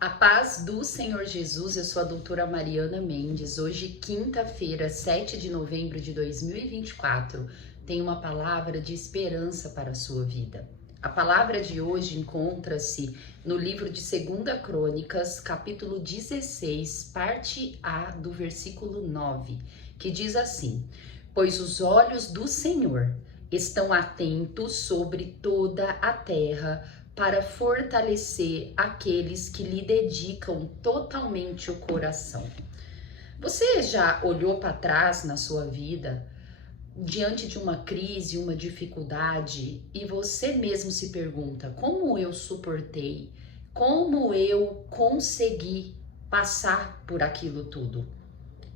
A paz do Senhor Jesus, eu sou a doutora Mariana Mendes. Hoje, quinta-feira, 7 de novembro de 2024, tem uma palavra de esperança para a sua vida. A palavra de hoje encontra-se no livro de 2 Crônicas, capítulo 16, parte A, do versículo 9, que diz assim: Pois os olhos do Senhor estão atentos sobre toda a terra, para fortalecer aqueles que lhe dedicam totalmente o coração. Você já olhou para trás na sua vida, diante de uma crise, uma dificuldade, e você mesmo se pergunta: como eu suportei? Como eu consegui passar por aquilo tudo?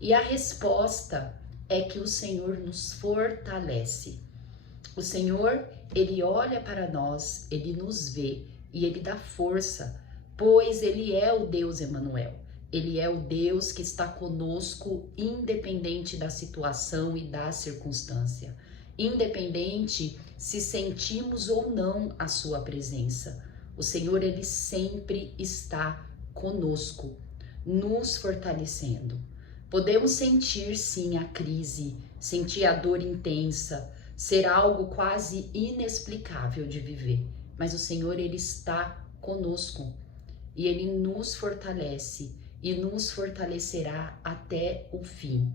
E a resposta é que o Senhor nos fortalece. O Senhor, Ele olha para nós, Ele nos vê e Ele dá força, pois Ele é o Deus Emanuel. Ele é o Deus que está conosco, independente da situação e da circunstância, independente se sentimos ou não a sua presença. O Senhor, Ele sempre está conosco, nos fortalecendo. Podemos sentir sim a crise, sentir a dor intensa, ser algo quase inexplicável de viver, mas o Senhor, Ele está conosco e Ele nos fortalece e nos fortalecerá até o fim.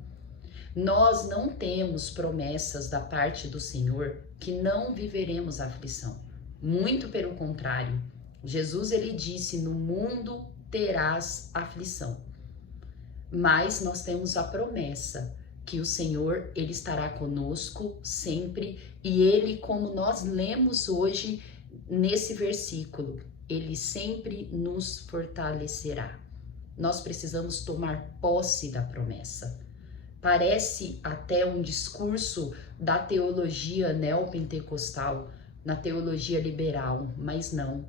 Nós não temos promessas da parte do Senhor que não viveremos aflição, muito pelo contrário. Jesus, Ele disse: no mundo terás aflição, mas nós temos a promessa que o Senhor, Ele estará conosco sempre, e Ele, como nós lemos hoje nesse versículo, Ele sempre nos fortalecerá. Nós precisamos tomar posse da promessa. Parece até um discurso da teologia neopentecostal, na teologia liberal, mas não.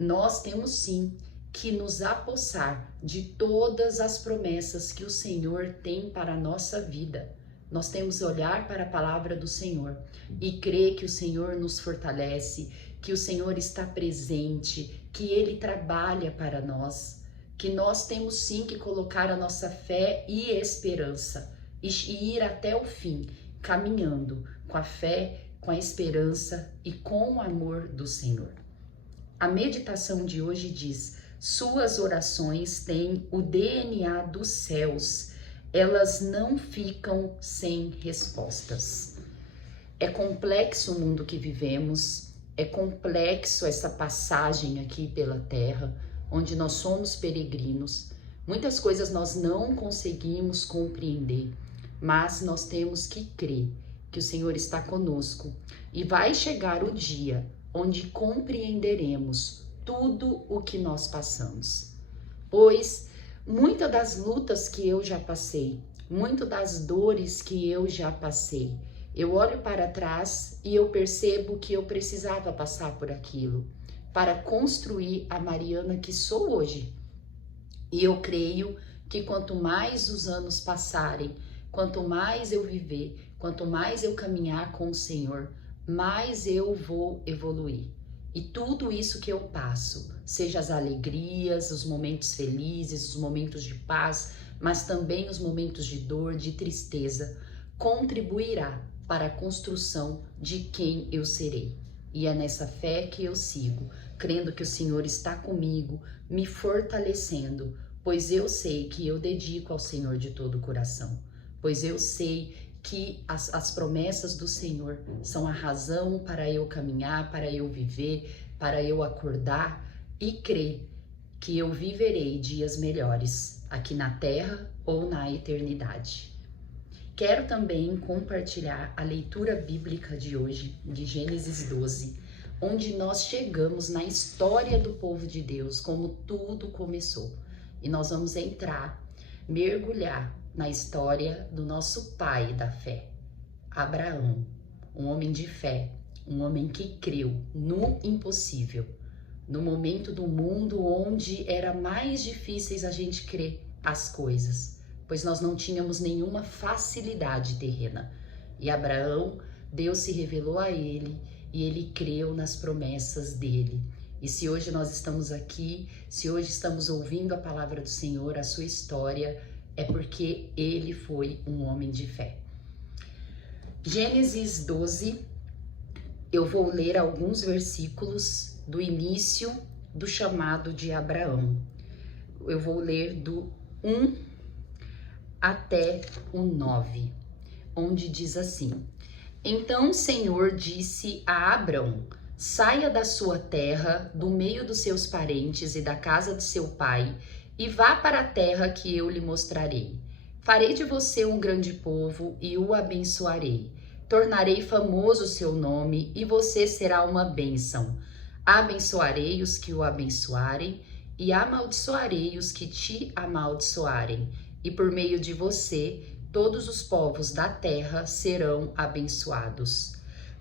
Nós temos sim que nos apossar de todas as promessas que o Senhor tem para a nossa vida. Nós temos que olhar para a palavra do Senhor e crer que o Senhor nos fortalece, que o Senhor está presente, que Ele trabalha para nós, que nós temos sim que colocar a nossa fé e esperança e ir até o fim, caminhando com a fé, com a esperança e com o amor do Senhor. A meditação de hoje diz: suas orações têm o DNA dos céus, elas não ficam sem respostas. É complexo o mundo que vivemos, é complexo essa passagem aqui pela terra, onde nós somos peregrinos. Muitas coisas nós não conseguimos compreender, mas nós temos que crer que o Senhor está conosco e vai chegar o dia onde compreenderemos tudo o que nós passamos. Pois muitas das lutas que eu já passei, muitas das dores que eu já passei, eu olho para trás e eu percebo que eu precisava passar por aquilo para construir a Mariana que sou hoje. E eu creio que quanto mais os anos passarem, quanto mais eu viver, quanto mais eu caminhar com o Senhor, mais eu vou evoluir. E tudo isso que eu passo, seja as alegrias, os momentos felizes, os momentos de paz, mas também os momentos de dor, de tristeza, contribuirá para a construção de quem eu serei. E é nessa fé que eu sigo, crendo que o Senhor está comigo, me fortalecendo, pois eu sei que eu dedico ao Senhor de todo o coração, pois eu sei que as promessas do Senhor são a razão para eu caminhar, para eu viver, para eu acordar e crer que eu viverei dias melhores aqui na terra ou na eternidade. Quero também compartilhar a leitura bíblica de hoje, de Gênesis 12, onde nós chegamos na história do povo de Deus, como tudo começou. E nós vamos entrar, mergulhar na história do nosso pai da fé, Abraão, um homem de fé, um homem que creu no impossível, no momento do mundo onde era mais difíceis a gente crer as coisas, pois nós não tínhamos nenhuma facilidade terrena. E Abraão, Deus se revelou a ele e ele creu nas promessas dele. E se hoje nós estamos aqui, se hoje estamos ouvindo a palavra do Senhor, a sua história, é porque ele foi um homem de fé. Gênesis 12, eu vou ler alguns versículos do início do chamado de Abraão. Eu vou ler do 1 até o 9, onde diz assim: Então o Senhor disse a Abrão: saia da sua terra, do meio dos seus parentes e da casa de seu pai, e vá para a terra que eu lhe mostrarei. Farei de você um grande povo e o abençoarei. Tornarei famoso o seu nome e você será uma bênção. Abençoarei os que o abençoarem e amaldiçoarei os que te amaldiçoarem. E por meio de você, todos os povos da terra serão abençoados.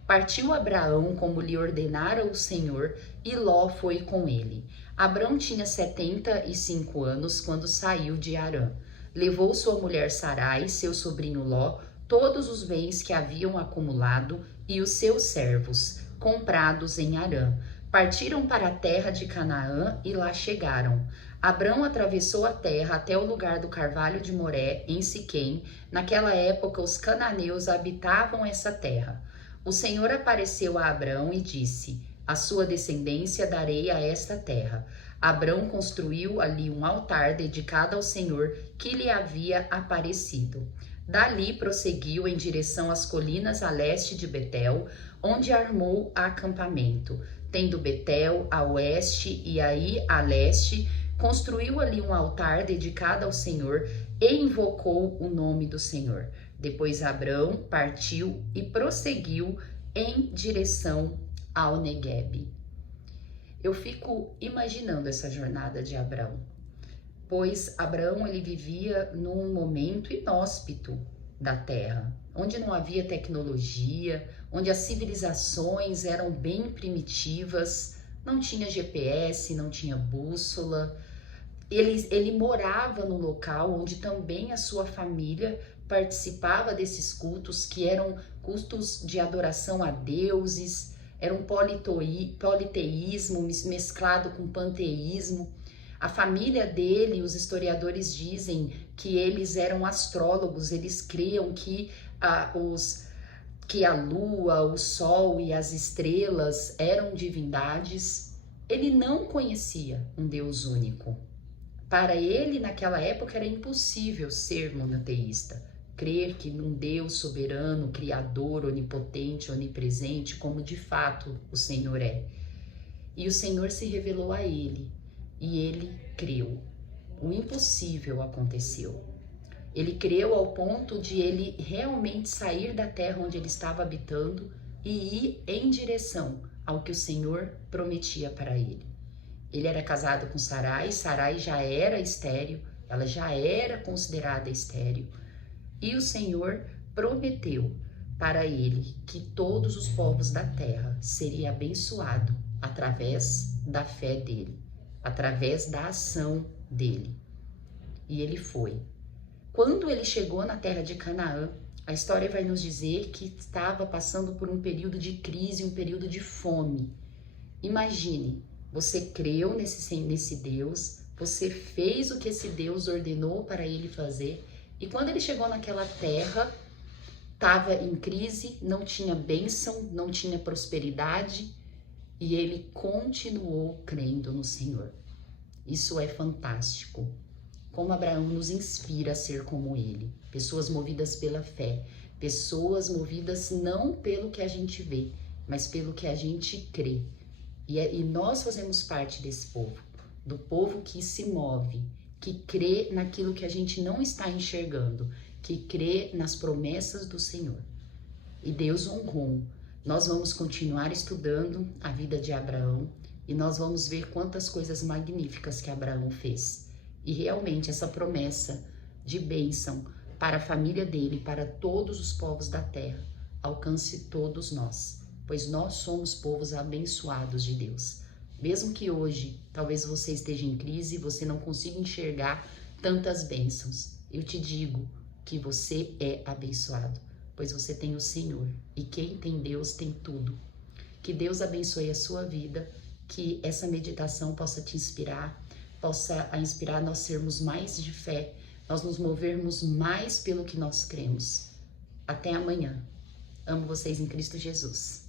Partiu Abraão como lhe ordenara o Senhor, e Ló foi com ele. Abrão tinha 75 anos quando saiu de Harã. Levou sua mulher Sarai, seu sobrinho Ló, todos os bens que haviam acumulado e os seus servos, comprados em Harã. Partiram para a terra de Canaã e lá chegaram. Abrão atravessou a terra até o lugar do carvalho de Moré, em Siquém. Naquela época, os cananeus habitavam essa terra. O Senhor apareceu a Abrão e disse: a sua descendência darei a esta terra. Abrão construiu ali um altar dedicado ao Senhor que lhe havia aparecido. Dali prosseguiu em direção às colinas a leste de Betel, onde armou acampamento. Tendo Betel a oeste e Ai a leste, construiu ali um altar dedicado ao Senhor e invocou o nome do Senhor. Depois Abrão partiu e prosseguiu em direção ao Neguebe. Eu fico imaginando essa jornada de Abrão, pois Abrão ele vivia num momento inóspito da terra, onde não havia tecnologia, onde as civilizações eram bem primitivas, não tinha GPS, não tinha bússola. Ele morava no local onde também a sua família participava desses cultos, que eram cultos de adoração a deuses, era um politeísmo mesclado com panteísmo. A família dele, os historiadores dizem que eles eram astrólogos, eles criam que a lua, o sol e as estrelas eram divindades. Ele não conhecia um Deus único. Para ele, naquela época, era impossível ser monoteísta, crer que num Deus soberano, criador, onipotente, onipresente, como de fato o Senhor é. E o Senhor se revelou a ele, e ele creu. O impossível aconteceu. Ele creu ao ponto de ele realmente sair da terra onde ele estava habitando e ir em direção ao que o Senhor prometia para ele. Ele era casado com Sarai, Sarai já era estéril, ela já era considerada estéril. E o Senhor prometeu para ele que todos os povos da terra seriam abençoados através da fé dele, através da ação dele. E ele foi. Quando ele chegou na terra de Canaã, a história vai nos dizer que estava passando por um período de crise, um período de fome. Imagine, você creu nesse Deus, você fez o que esse Deus ordenou para ele fazer, e quando ele chegou naquela terra, estava em crise, não tinha bênção, não tinha prosperidade, e ele continuou crendo no Senhor. Isso é fantástico. Como Abraão nos inspira a ser como ele, pessoas movidas pela fé, pessoas movidas não pelo que a gente vê, mas pelo que a gente crê. E nós fazemos parte desse povo, do povo que se move, que crê naquilo que a gente não está enxergando, que crê nas promessas do Senhor. E Deus honrou. Nós vamos continuar estudando a vida de Abraão e nós vamos ver quantas coisas magníficas que Abraão fez. E realmente essa promessa de bênção para a família dele, para todos os povos da terra, alcance todos nós, pois nós somos povos abençoados de Deus. Mesmo que hoje, talvez você esteja em crise e você não consiga enxergar tantas bênçãos, eu te digo que você é abençoado, pois você tem o Senhor, e quem tem Deus tem tudo. Que Deus abençoe a sua vida que essa meditação possa te inspirar, possa inspirar nós sermos mais de fé, nós nos movermos mais pelo que nós cremos. Até amanhã. Amo vocês em Cristo Jesus.